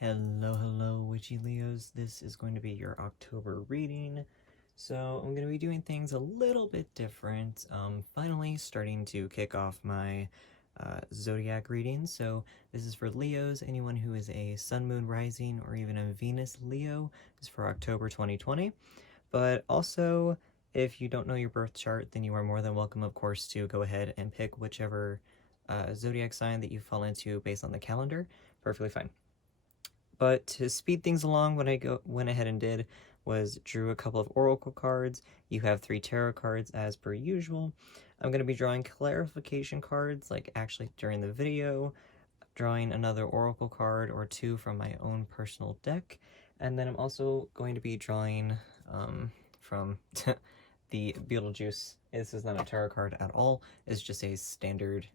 Hello, Witchy Leos. This is going to be your October reading. So I'm going to be doing things a little bit different. Finally starting to kick off my zodiac reading. So this is for Leos. Anyone who is a Sun, Moon, Rising, or even a Venus Leo is for October 2020. But also, if you don't know your birth chart, then you are more than welcome, of course, to go ahead and pick whichever zodiac sign that you fall into based on the calendar. Perfectly fine. But to speed things along, what I went ahead and did was drew a couple of oracle cards. You have 3 tarot cards as per usual. I'm going to be drawing clarification cards, like actually during the video, drawing another oracle card or 2 from my own personal deck, and then I'm also going to be drawing from the Beetlejuice. This is not a tarot card at all. It's just a standard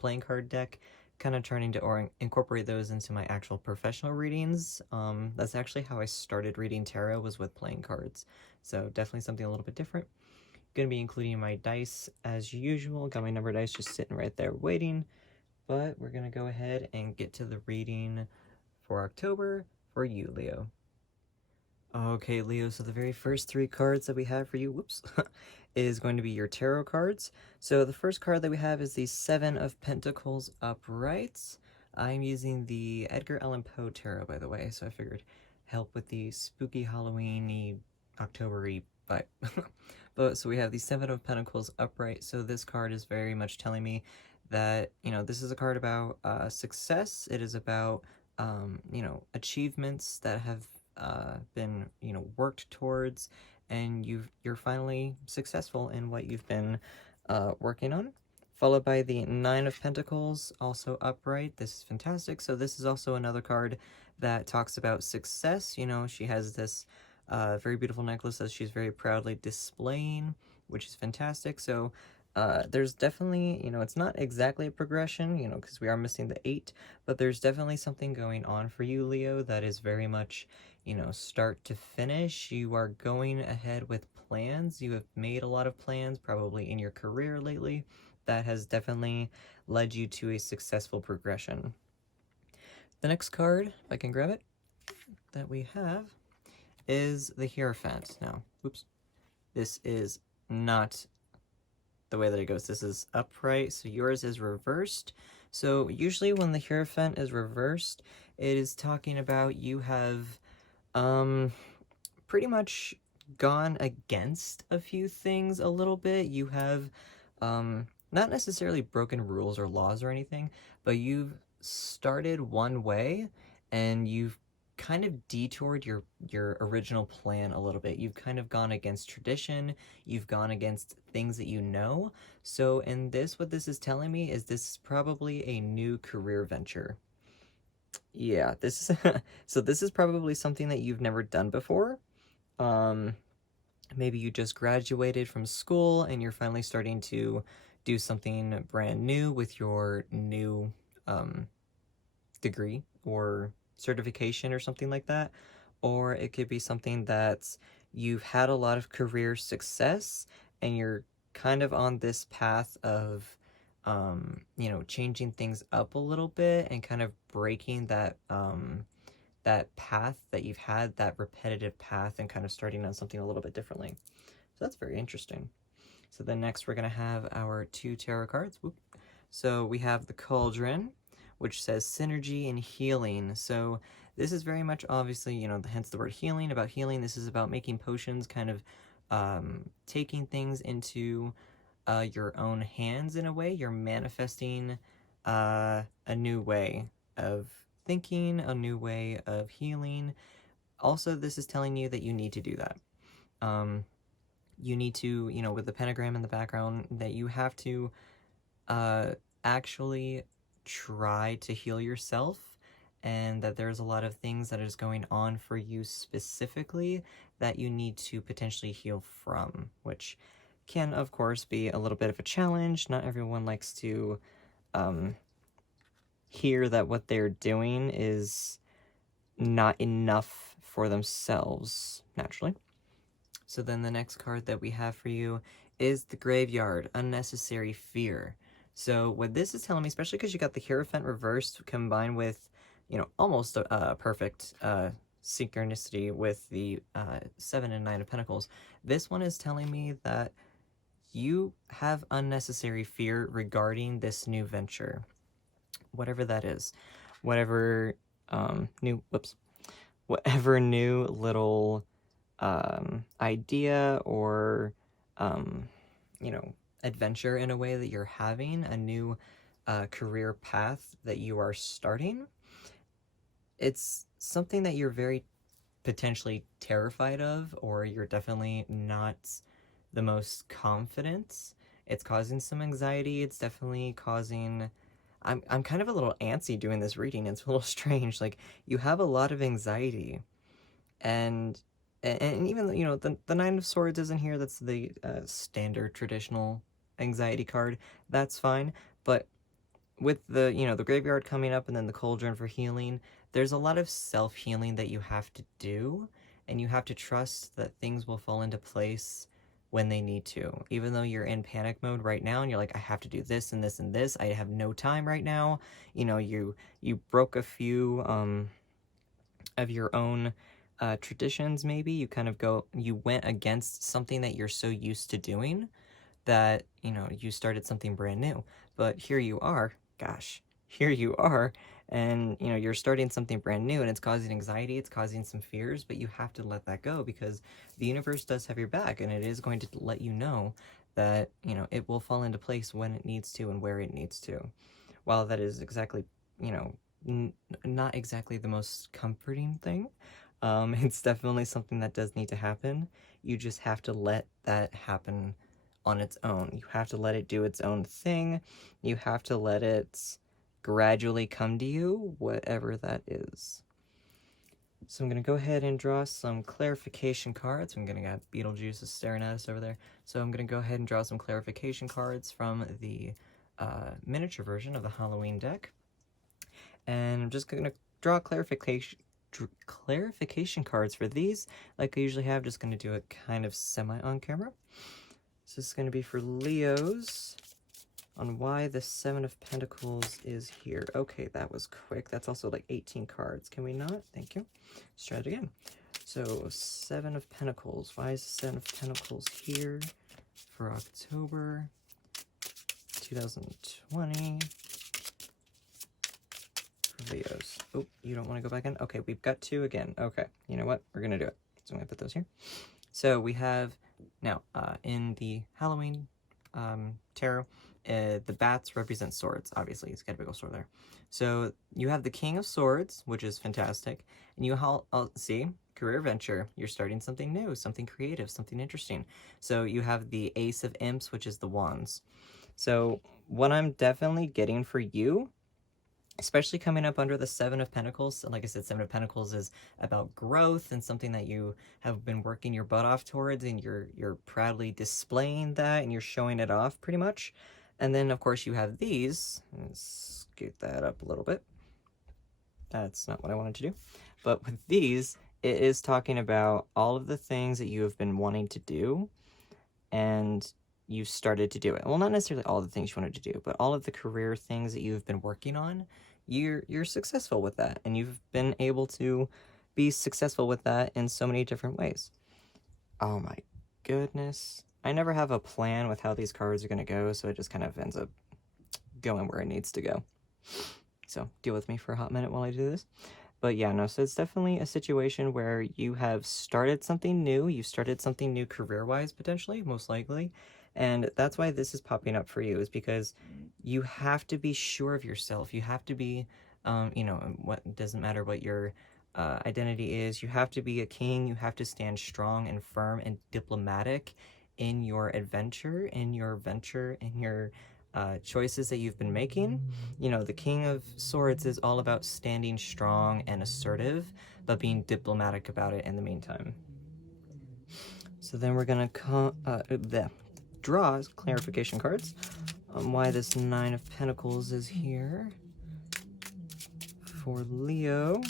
playing card deck, kind of trying to incorporate those into my actual professional readings. That's actually how I started reading tarot, was with playing cards. So definitely something a little bit different. Going to be including my dice as usual. Got my number dice just sitting right there waiting. But we're going to go ahead and get to the reading for October for you, Leo. Okay, Leo, so the very first 3 cards that we have for you, whoops, is going to be your tarot cards. So the first card that we have is the 7 of Pentacles upright. I'm using the Edgar Allan Poe tarot, by the way, so I figured help with the spooky Halloween-y, October-y vibe. But so we have the 7 of Pentacles upright, so this card is very much telling me that, this is a card about success. It is about, achievements that have been worked towards, and you're finally successful in what you've been working on. Followed by the 9 of Pentacles, also upright. This is fantastic. So this is also another card that talks about success. She has this very beautiful necklace that she's very proudly displaying, which is fantastic. So there's definitely, it's not exactly a progression, because we are missing the 8, but there's definitely something going on for you, Leo, that is very much, start to finish. You are going ahead with plans. You have made a lot of plans, probably in your career lately, that has definitely led you to a successful progression. The next card, if I can grab it, that we have is the Hierophant. Now, oops, this is not the way that it goes. This is upright, so yours is reversed. So usually when the Hierophant is reversed, it is talking about you have pretty much gone against a few things a little bit. You have not necessarily broken rules or laws or anything, but you've started one way and you've kind of detoured your original plan a little bit. You've kind of gone against tradition, you've gone against things that you know. So in this, what this is telling me is this is probably a new career venture. Yeah, this is so this is probably something that you've never done before. Maybe you just graduated from school and you're finally starting to do something brand new with your new degree or certification or something like that. Or it could be something that's you've had a lot of career success and you're kind of on this path of changing things up a little bit and kind of breaking that that path that you've had, that repetitive path, and kind of starting on something a little bit differently. So that's very interesting. So then next we're going to have our 2 tarot cards. Whoop. So we have the Cauldron, which says synergy and healing. So this is very much obviously, hence the word healing, about healing. This is about making potions, kind of taking things into your own hands in a way. You're manifesting a new way of thinking, a new way of healing. Also, this is telling you that you need to do that. You need to, with the pentagram in the background, that you have to actually try to heal yourself, and that there's a lot of things that is going on for you specifically that you need to potentially heal from, which can, of course, be a little bit of a challenge. Not everyone likes to hear that what they're doing is not enough for themselves, naturally. So then the next card that we have for you is the Graveyard, Unnecessary Fear. So what this is telling me, especially because you got the Hierophant reversed combined with, you know, almost a perfect synchronicity with the 7 and 9 of Pentacles. This one is telling me that you have unnecessary fear regarding this new venture, whatever that is, whatever whatever new little idea or you know, adventure in a way that you're having, a new career path that you are starting. It's something that you're very potentially terrified of, or you're definitely not the most confident. It's causing some anxiety. It's definitely causing... I'm kind of a little antsy doing this reading. It's a little strange. Like, you have a lot of anxiety. And even, you know, the Nine of Swords isn't here. That's the standard traditional anxiety card. That's fine. But with the, you know, the graveyard coming up and then the cauldron for healing, there's a lot of self-healing that you have to do, and you have to trust that things will fall into place when they need to. Even though you're in panic mode right now and you're like, I have to do this and this and this, I have no time right now. You know, you broke a few of your own traditions, maybe. You went against something that you're so used to doing that, you know, you started something brand new. But here you are, gosh, here you are, and, you know, you're starting something brand new, and it's causing anxiety, it's causing some fears, but you have to let that go, because the universe does have your back, and it is going to let you know that, you know, it will fall into place when it needs to and where it needs to. While that is exactly, you know, not exactly the most comforting thing, it's definitely something that does need to happen. You just have to let that happen on its own. You have to let it do its own thing. You have to let it gradually come to you, whatever that is. So I'm going to go ahead and draw some clarification cards. I'm going to get Beetlejuice is staring at us over there. So I'm going to go ahead and draw some clarification cards from the miniature version of the Halloween deck. And I'm just going to draw clarification cards for these, like I usually have. Just going to do it kind of semi on camera. So this is going to be for Leos on why the 7 of Pentacles is here. Okay, that was quick. That's also like 18 cards. Can we not? Thank you. Let's try it again. So 7 of Pentacles. Why is the 7 of Pentacles here for October 2020 for Leos? Oh, you don't want to go back in? Okay, we've got 2 again. Okay, you know what? We're going to do it. So I'm going to put those here. So we have... Now, in the Halloween tarot, the bats represent swords. Obviously, it's got a big old sword there. So you have the King of Swords, which is fantastic. And you see, career venture. You're starting something new, something creative, something interesting. So you have the Ace of Imps, which is the wands. So what I'm definitely getting for you, especially coming up under the 7 of Pentacles. Like I said, 7 of Pentacles is about growth and something that you have been working your butt off towards, and you're proudly displaying that and you're showing it off pretty much. And then, of course, you have these. Let's scoot that up a little bit. That's not what I wanted to do. But with these, it is talking about all of the things that you have been wanting to do, and you started to do it. Well, not necessarily all the things you wanted to do, but all of the career things that you've been working on, you're successful with that, and you've been able to be successful with that in so many different ways. Oh my goodness. I never have a plan with how these cards are going to go, so it just kind of ends up going where it needs to go. So deal with me for a hot minute while I do this. But yeah, no, so it's definitely a situation where you have started something new. You started something new career-wise, potentially, most likely. And that's why this is popping up for you, is because you have to be sure of yourself. You have to be, you know, what doesn't matter what your identity is. You have to be a king. You have to stand strong and firm and diplomatic in your adventure, in your venture, in your choices that you've been making. You know, the King of Swords is all about standing strong and assertive, but being diplomatic about it in the meantime. So then we're gonna draw clarification cards on why this 9 of Pentacles is here for Leo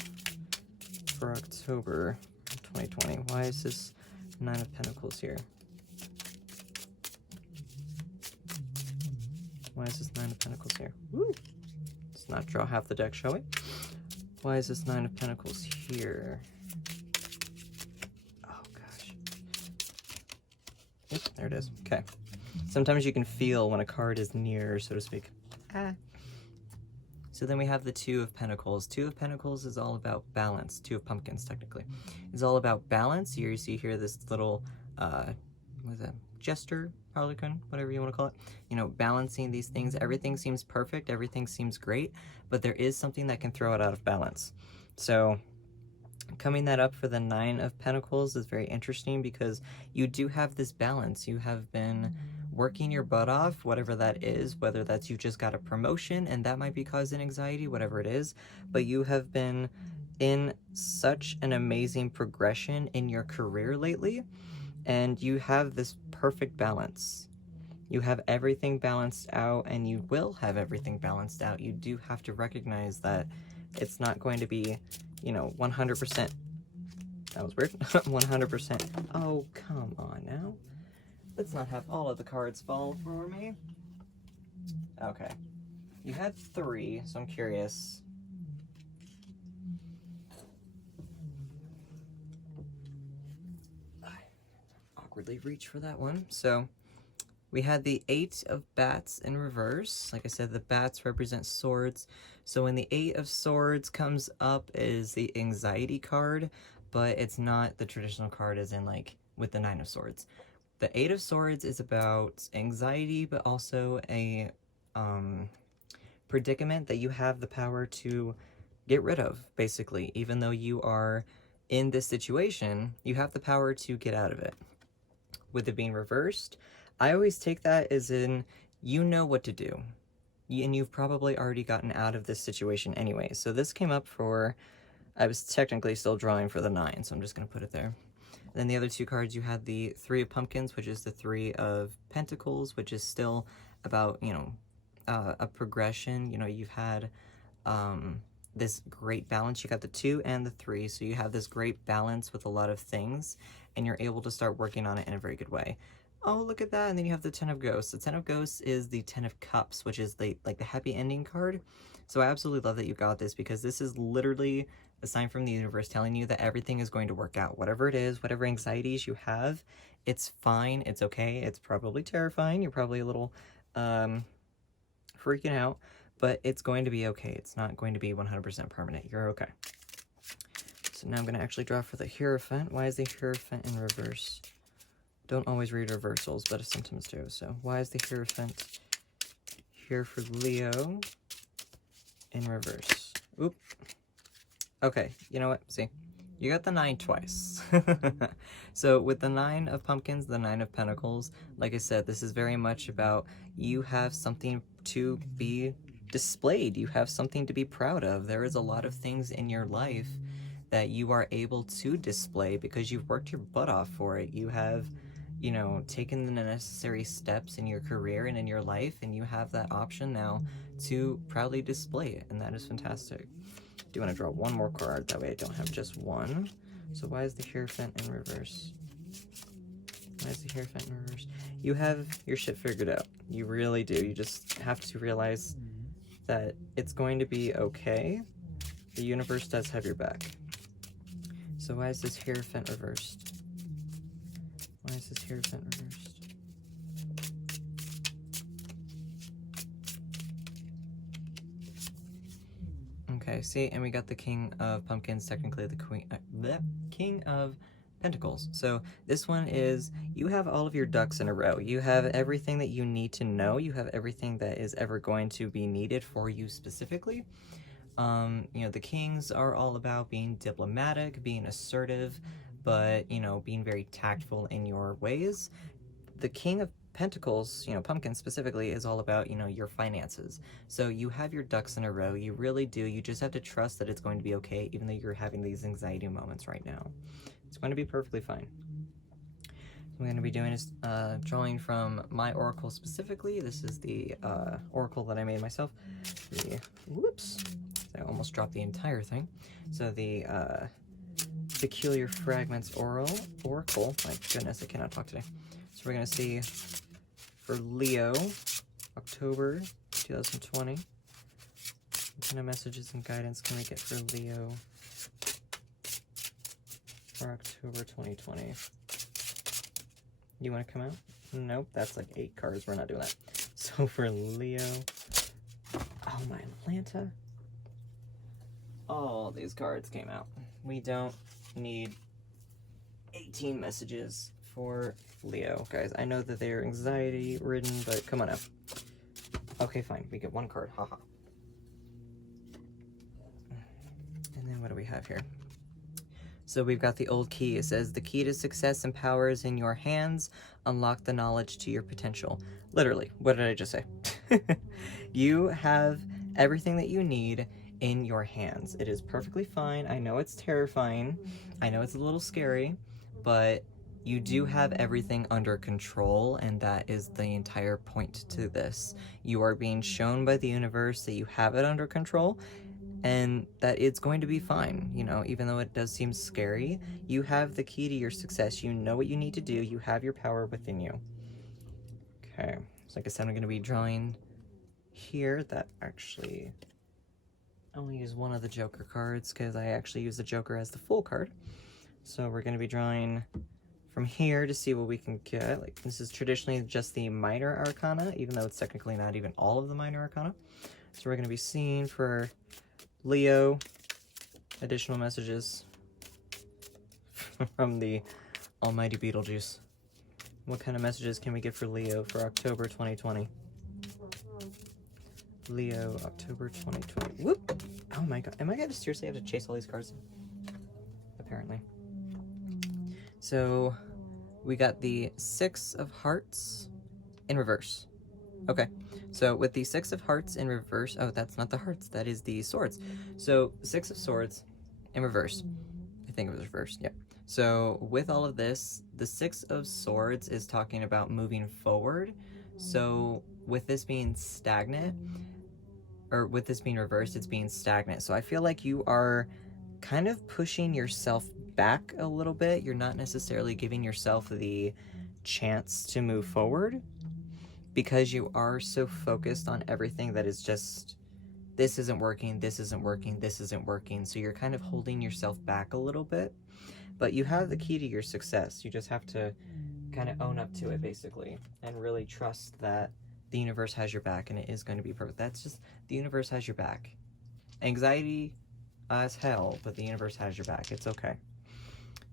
for October 2020. Why is this 9 of Pentacles here? Why is this 9 of Pentacles here? Woo! Let's not draw half the deck, shall we? Why is this Nine of Pentacles here? Oh, gosh. Oop, there it is. Okay. Sometimes you can feel when a card is near, so to speak. So then we have the Two of Pentacles. Two of Pentacles is all about balance. Two of Pumpkins, technically. Is all about balance. Here you see here this little, what is that? Jester, Harlequin, whatever you want to call it. You know, balancing these things. Everything seems perfect. Everything seems great. But there is something that can throw it out of balance. So coming that up for the Nine of Pentacles is very interesting because you do have this balance. You have been working your butt off, whatever that is, whether that's you just got a promotion and that might be causing anxiety, whatever it is, but you have been in such an amazing progression in your career lately, and you have this perfect balance. You have everything balanced out, and you will have everything balanced out. You do have to recognize that it's not going to be, you know, 100%. That was weird. 100%. Oh, come on now. Let's not have all of the cards fall for me. Okay. You had 3, so I'm curious. I awkwardly reach for that one. So we had the 8 of Bats in reverse. Like I said, the bats represent swords. So when the 8 of Swords comes up is the anxiety card, but it's not the traditional card as in like with the 9 of Swords. The 8 of Swords is about anxiety, but also a predicament that you have the power to get rid of, basically. Even though you are in this situation, you have the power to get out of it. With it being reversed, I always take that as in, you know what to do. And you've probably already gotten out of this situation anyway. So this came up for, I was technically still drawing for the 9, so I'm just going to put it there. Then the other 2 cards, you had the 3 of Pumpkins, which is the 3 of Pentacles, which is still about, you know, a progression. You know, you've had this great balance. You got the 2 and the 3, so you have this great balance with a lot of things, and you're able to start working on it in a very good way. Oh, look at that. And then you have the 10 of Ghosts. The 10 of Ghosts is the 10 of Cups, which is the happy ending card. So I absolutely love that you got this, because this is literally a sign from the universe telling you that everything is going to work out. Whatever it is, whatever anxieties you have, it's fine, it's okay. It's probably terrifying. You're probably a little freaking out, but it's going to be okay. It's not going to be 100% permanent. You're okay. So now I'm going to actually draw for the Hierophant. Why is the Hierophant in reverse? Don't always read reversals, but I sometimes do. So why is the Hierophant here for Leo in reverse? Oop. Okay, you know what? See, you got the 9 twice. So with the 9 of Pumpkins, the 9 of Pentacles, like I said, this is very much about you have something to be displayed. You have something to be proud of. There is a lot of things in your life that you are able to display because you've worked your butt off for it. You have, you know, taken the necessary steps in your career and in your life, and you have that option now to proudly display it, and that is fantastic. I do want to draw one more card, that way I don't have just one. So why is the Hierophant in reverse? Why is the Hierophant in reverse? You have your shit figured out. You really do. You just have to realize that it's going to be okay. The universe does have your back. So why is this Hierophant reversed? Why is this Hierophant reversed? Okay, see, and we got the King of Pumpkins, technically the King of Pentacles. So this one is, you have all of your ducks in a row. You have everything that you need to know. You have everything that is ever going to be needed for you specifically. You know, the Kings are all about being diplomatic, being assertive, but, you know, being very tactful in your ways. The King of Pentacles, you know, Pumpkin specifically, is all about, you know, your finances. So you have your ducks in a row. You really do. You just have to trust that it's going to be okay, even though you're having these anxiety moments right now. It's going to be perfectly fine. What I'm going to be doing is drawing from my oracle specifically. This is the oracle that I made myself. Whoops. I almost dropped the entire thing. So the Peculiar Fragments Oracle. My goodness, I cannot talk today. So we're going to see for Leo, October 2020. What kind of messages and guidance can we get for Leo for October 2020? You want to come out? Nope, that's like 8 cards. We're not doing that. So for Leo... Oh, my Atlanta. All these cards came out. We don't need 18 messages for Leo, guys. I know that they are anxiety-ridden, but come on up. Okay, fine. We get 1 card. Haha. And then what do we have here? So we've got the old key. It says, the key to success and power is in your hands. Unlock the knowledge to your potential. Literally, what did I just say? You have everything that you need in your hands. It is perfectly fine. I know it's terrifying. I know it's a little scary, but you do have everything under control, and that is the entire point to this. You are being shown by the universe that you have it under control, and that it's going to be fine. You know, even though it does seem scary, you have the key to your success. You know what you need to do. You have your power within you. Okay, so like I said, I'm going to be drawing here. That actually, I only use one of the Joker cards because I actually use the Joker as the full card. So we're going to be drawing from here to see what we can get. Like, this is traditionally just the minor arcana, even though it's technically not even all of the minor arcana. So we're going to be seeing for Leo additional messages from the almighty Beetlejuice. What kind of messages can we get for Leo for October 2020? Leo, October 2020. Whoop! Oh my god. Am I going to seriously have to chase all these cards? Apparently. So, we got the 6 of Hearts in reverse. Okay. So, with the 6 of Hearts in reverse... Oh, that's not the hearts. That is the swords. So, 6 of Swords in reverse. I think it was reversed. Yeah. So, with all of this, the 6 of Swords is talking about moving forward. So, with this being stagnant, or with this being reversed, it's being stagnant. So I feel like you are kind of pushing yourself back a little bit. You're not necessarily giving yourself the chance to move forward because you are so focused on everything that is just, this isn't working, this isn't working, this isn't working. So you're kind of holding yourself back a little bit, but you have the key to your success. You just have to kind of own up to it, basically, and really trust that the universe has your back and it is going to be perfect. That's just, the universe has your back. Anxiety as hell, but the universe has your back. It's okay.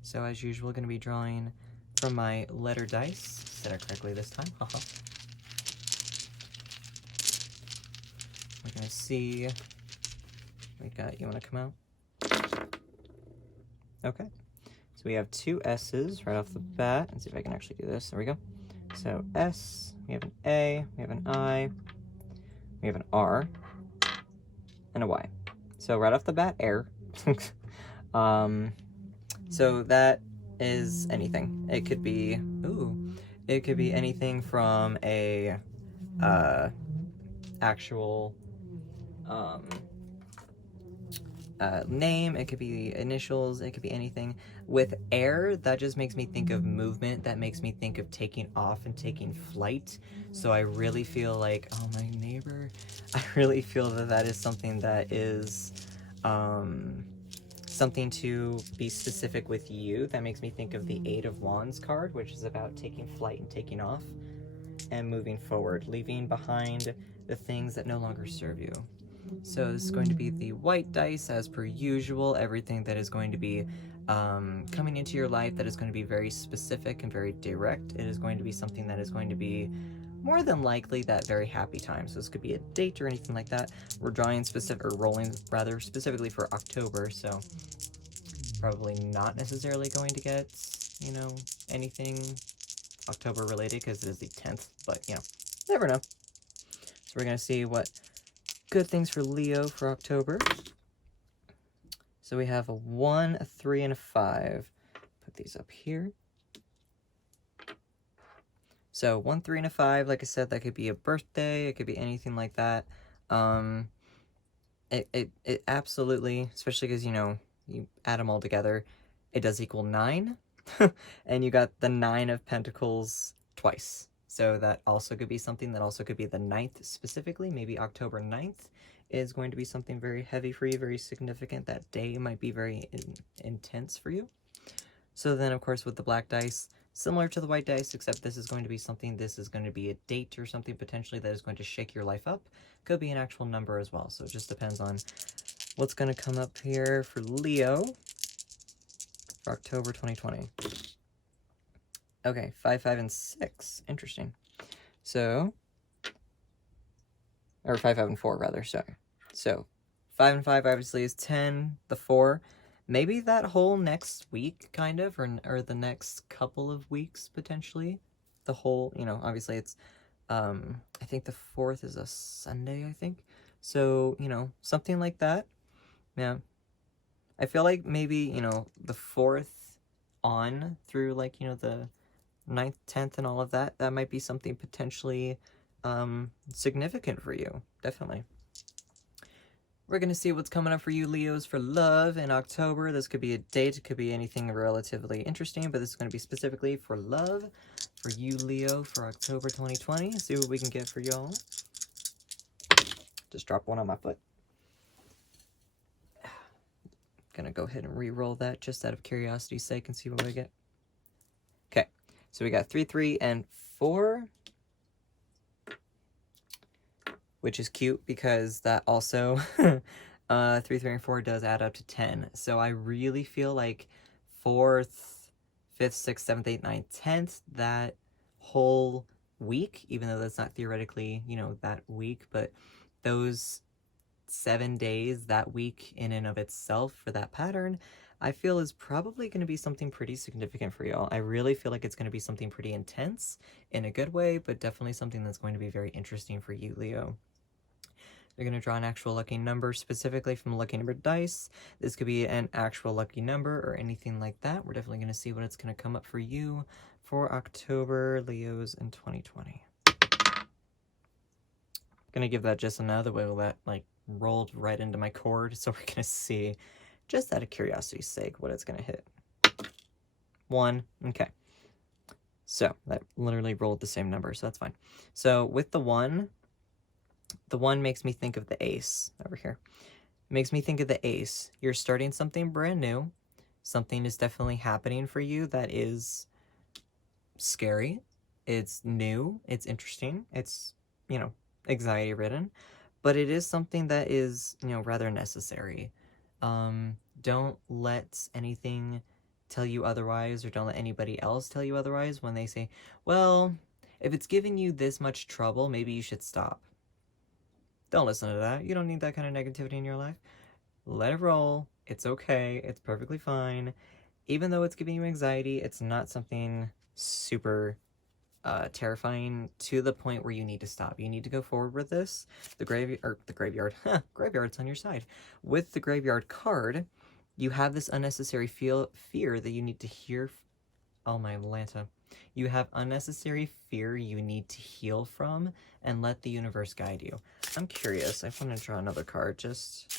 So as usual, going to be drawing from my letter dice. Said it correctly this time. Haha. We're going to see. We got, you want to come out? Okay. So we have 2 S's right off the bat. Let's see if I can actually do this. There we go. So S, we have an A, we have an I, we have an R, and a Y. So right off the bat, air. So that is anything. It could be, it could be anything from a actual name, it could be initials, it could be anything. With air, that just makes me think of movement, that makes me think of taking off and taking flight. So I really feel like, oh, my neighbor, I really feel that that is something that is something to be specific with you. That makes me think of the 8 of Wands card, which is about taking flight and taking off and moving forward, leaving behind the things that no longer serve you. So this is going to be the white dice as per usual, everything that is going to be coming into your life that is going to be very specific and very direct. It is going to be something that is going to be more than likely that very happy time. So this could be a date or anything like that. We're drawing specific, or rolling rather specifically for October, so probably not necessarily going to get, you know, anything October related because it is the 10th, but you know, never know. So we're going to see what good things for Leo for October. So we have a 1, a 3, and a 5. Put these up here. So 1, 3, and a 5, like I said, that could be a birthday. It could be anything like that. It absolutely, especially because, you know, you add them all together, it does equal 9. And you got the 9 of Pentacles twice. So that also could be something that also could be the 9th specifically, maybe October 9th is going to be something very heavy for you, very significant. That day might be very intense for you. So then, of course, with the black dice, similar to the white dice, except this is going to be something, this is going to be a date or something potentially that is going to shake your life up. Could be an actual number as well. So it just depends on what's going to come up here for Leo for October 2020. Okay, 5, 5, and 6. Interesting. So, or 5, 5, and 4, rather, sorry. So, 5 and 5 obviously is 10, the 4. Maybe that whole next week, kind of, or the next couple of weeks, potentially. The whole, you know, obviously it's, I think the 4th is a Sunday, I think. So, you know, something like that. Yeah. I feel like maybe, you know, the 4th on through, like, you know, the 9th, 10th, and all of that, that might be something potentially significant for you. Definitely. We're going to see what's coming up for you, Leos, for love in October. This could be a date. It could be anything relatively interesting, but this is going to be specifically for love for you, Leo, for October 2020. See what we can get for y'all. Just drop one on my foot. Gonna go ahead and re-roll that just out of curiosity's sake and see what we get. Okay, so we got 3, 3, and 4. Which is cute because that also 3, 3, and 4 does add up to 10. So I really feel like 4th, 5th, 6th, 7th, 8th, 9th, 10th, that whole week, even though that's not theoretically, you know, that week, but those 7 days, that week in and of itself for that pattern, I feel is probably going to be something pretty significant for y'all. I really feel like it's going to be something pretty intense in a good way, but definitely something that's going to be very interesting for you, Leo. You're going to draw an actual lucky number specifically from lucky number dice. This could be an actual lucky number or anything like that. We're definitely going to see what it's going to come up for you for October, Leos, in 2020. Going to give that just another wiggle that like rolled right into my cord. So we're going to see, just out of curiosity's sake, what it's going to hit. 1. Okay. So that literally rolled the same number, so that's fine. So with the 1 makes me think of the ace over here. It makes me think of the ace. You're starting something brand new. Something is definitely happening for you that is scary. It's new. It's interesting. It's, you know, anxiety ridden, but it is something that is, you know, rather necessary. Don't let anything tell you otherwise, or don't let anybody else tell you otherwise when they say, well, if it's giving you this much trouble, maybe you should stop. Don't listen to that. You don't need that kind of negativity in your life. Let it roll. It's okay. It's perfectly fine. Even though it's giving you anxiety, it's not something super terrifying to the point where you need to stop. You need to go forward with this. The graveyard, graveyard's on your side. With the graveyard card, you have this unnecessary fear that you need to hear. Oh my Lanta. You have unnecessary fear you need to heal from, and let the universe guide you. I'm curious. I want to draw another card just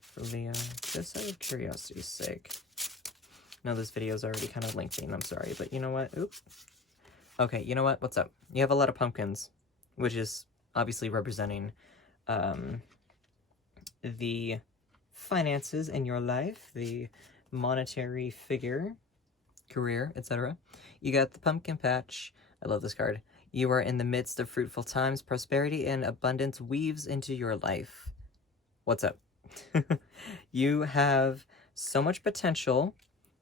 for Leo, just out of curiosity's sake. No, this video is already kind of lengthy, and I'm sorry, but you know what? Oops. Okay, you know what? What's up? You have a lot of pumpkins, which is obviously representing the finances in your life, the monetary figure, career, etc. You got the pumpkin patch. I love this card. You are in the midst of fruitful times. Prosperity and abundance weaves into your life. What's up? You have so much potential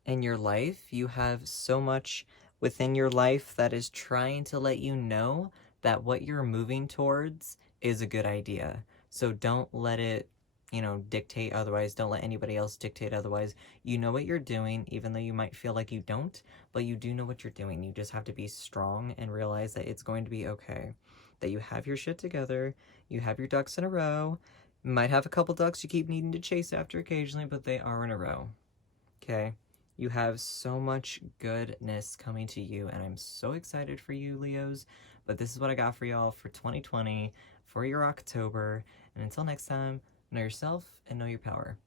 in your life. You have so much within your life that is trying to let you know that what you're moving towards is a good idea. So don't let it, you know, dictate otherwise. Don't let anybody else dictate otherwise. You know what you're doing, even though you might feel like you don't, but you do know what you're doing. You just have to be strong and realize that it's going to be okay. That you have your shit together. You have your ducks in a row. You might have a couple ducks you keep needing to chase after occasionally, but they are in a row. Okay? You have so much goodness coming to you, and I'm so excited for you, Leos. But this is what I got for y'all for 2020, for your October. And until next time, know yourself and know your power.